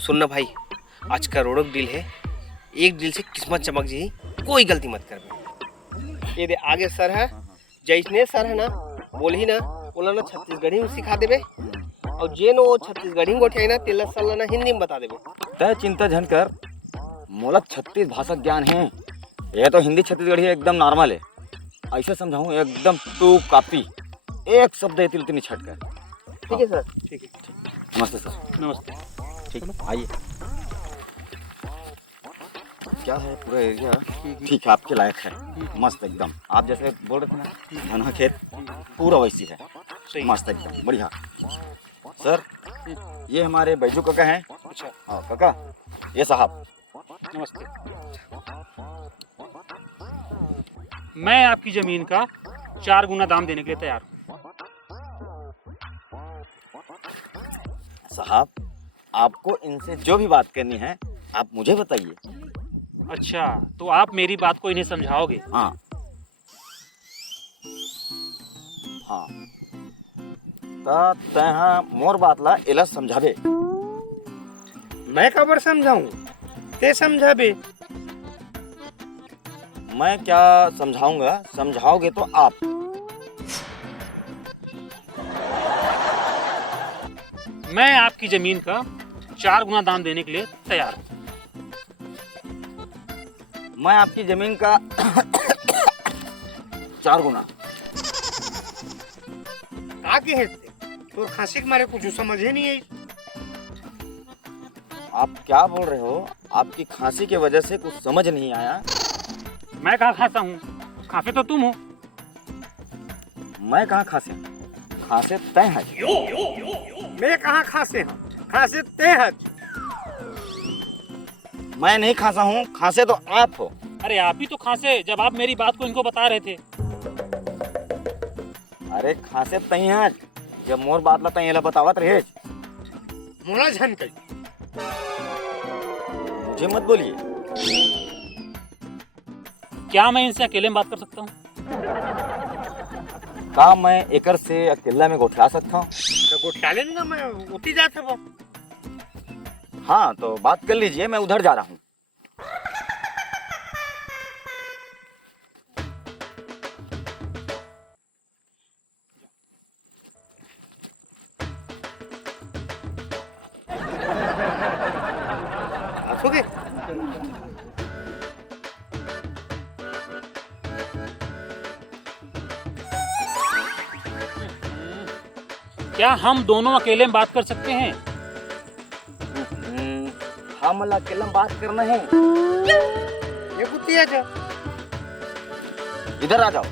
सुनना भाई, आज करोड़ों डील है, एक डील से किस्मत चमक जी, कोई गलती मत कर बे। ये दे आगे सर है, जैसने सर है ना, बोल ही ना, बोला ना छत्तीसगढ़ी में सिखा देबे, और जे नो छत्तीसगढ़ी में गोठे ना तेला सल्ला ना हिंदी में बता देबे। तय चिंता झन कर, मोला 36 भाषा ज्ञान है। यह तो हिंदी छत्तीसगढ़ी एकदम नॉर्मल है। ऐसे समझाऊं एकदम तू कापी, एक शब्द इतनी उतनी छट कर। ठीक है सर, ठीक है। नमस्ते सर। नमस्ते। ठीक है, आइए। क्या है पूरा एरिया ठीक है, आपके लायक है, मस्त एकदम। आप जैसे बोल रहे थे ना धना खेत, पूरा वैसी है, मस्त एकदम बढ़िया। सर ये हमारे बैजू काका हैं। अच्छा। हाँ काका, ये साहब। नमस्ते। मैं आपकी जमीन का 4 गुना दाम देने के लिए तैयार हूँ। साहब आपको इनसे जो भी बात करनी है आप मुझे बताइए। अच्छा, तो आप मेरी बात को इन्हें समझाओगे? हाँ हाँ, तहाँ मोर बात ला एला समझावे। मैं खबर समझाऊं, ते समझा बे। मैं क्या समझाऊंगा, समझाओगे तो आप। मैं आपकी जमीन का 4 गुना दाम देने के लिए तैयार हूँ। मैं आपकी जमीन का 4 गुना। आगे है तो खांसी के मारे कुछ समझे नहीं आई। आप क्या बोल रहे हो? आपकी खांसी की वजह से कुछ समझ नहीं आया। मैं कहाँ खांसा हूँ? खांसे तो तुम हो। मैं कहाँ खांसे? खांसे तय है। मैं कहाँ खांसे हूँ? खांसे ते है। मैं नहीं खांसा हूँ, खांसे तो आप हो। अरे आप ही तो खांसे जब आप मेरी बात को इनको बता रहे थे। अरे खांसे तई है, जब मोर बात ला तई बतावत रहे। मोला झन कई। मुझे मत बोलिए। क्या मैं इनसे अकेले में बात कर सकता हूँ? का मैं एकर से अकेला में गोठा सकता हूँ? तो गोठा लेना, मैं उठी जाता वो। हाँ तो बात कर लीजिए, मैं उधर जा रहा हूँ। आसोगे? क्या हम दोनों अकेले में बात कर सकते हैं? हम अकेला में बात करना है। ये कुत्ती आ जा। इधर आ जाओ।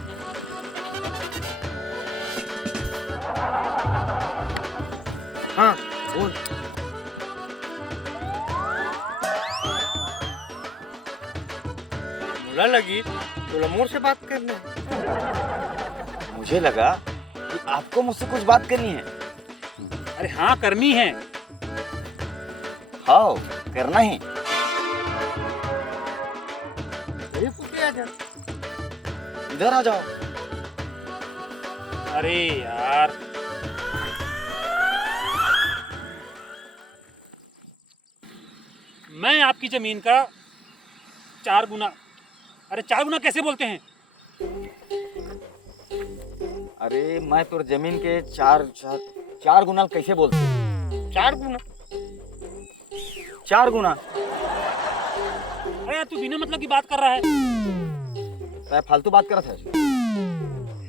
हाँ बोल। मोला लगी तो मोर से बात करना है। मुझे लगा कि आपको मुझसे कुछ बात करनी है। अरे हाँ, करनी है। हाँ करना है। ये कुत्ती आ जा। इधर आ जाओ। अरे यार, मैं आपकी जमीन का 4 गुना। अरे 4 गुना कैसे बोलते हैं? अरे मैं तो जमीन के चार गुना कैसे बोलते? 4 गुना। 4 गुना? अरे यार, तू बिना मतलब की बात कर रहा है। तो फालतू बात करत है।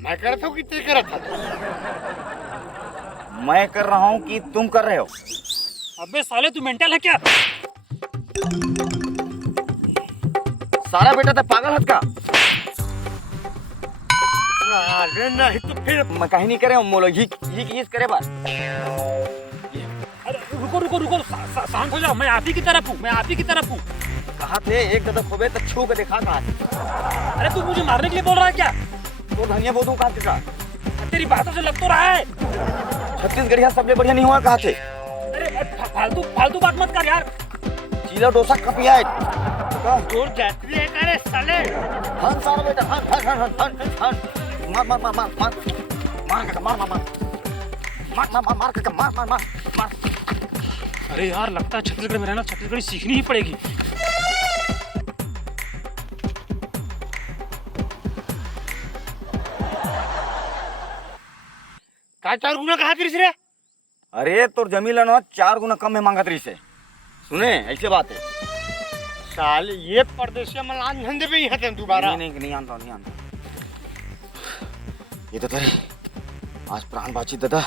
मैं करता हूँ कि ते करत था? मैं कर रहा हूँ कि तुम कर रहे हो? अबे साले, तू मेंटल है क्या? सारा बेटा तो पागल है का? अरे नहीं तो फिर मैं कहीं नहीं करे मोलो ये करे बात। अरे रुको रुको रुको, शांत हो जाओ। मैं आप ही की तरफ हूँ, मैं आप ही की तरफ हूँ। कहा थे एक दफा खोबे तो छू के दिखा था। अरे तू मुझे मारने के लिए बोल रहा है क्या? तो धनिया बोलूं कहा के साथ? तेरी बातों से लग तो रहा है। छत्तीसगढ़िया सबसे बढ़िया नहीं हुआ कहा थे। अरे फालतू फालतू बात मत कर यार। चीला डोसा कपिया है। जोर जाती है करे साले। हन सारा बेटा हन मार मार मार मार मार मार काका मार मार मार मार मार मार काका मार मार मार मार अरे यार लगता है छत्तीसगढ़ में रहना छत्तीसगढ़ी सीखनी ही पड़ेगी। का 4 गुना कहा तिरिस रे? अरे तो जमीला ना 4 गुना कम में मांगा रही से। सुने ऐसे बात है। साल ये परदेशी मलान धंधे पे ही हते दोबारा। नहीं आनता नहीं आनता। ये तो तेरे आज प्राण बाची दादा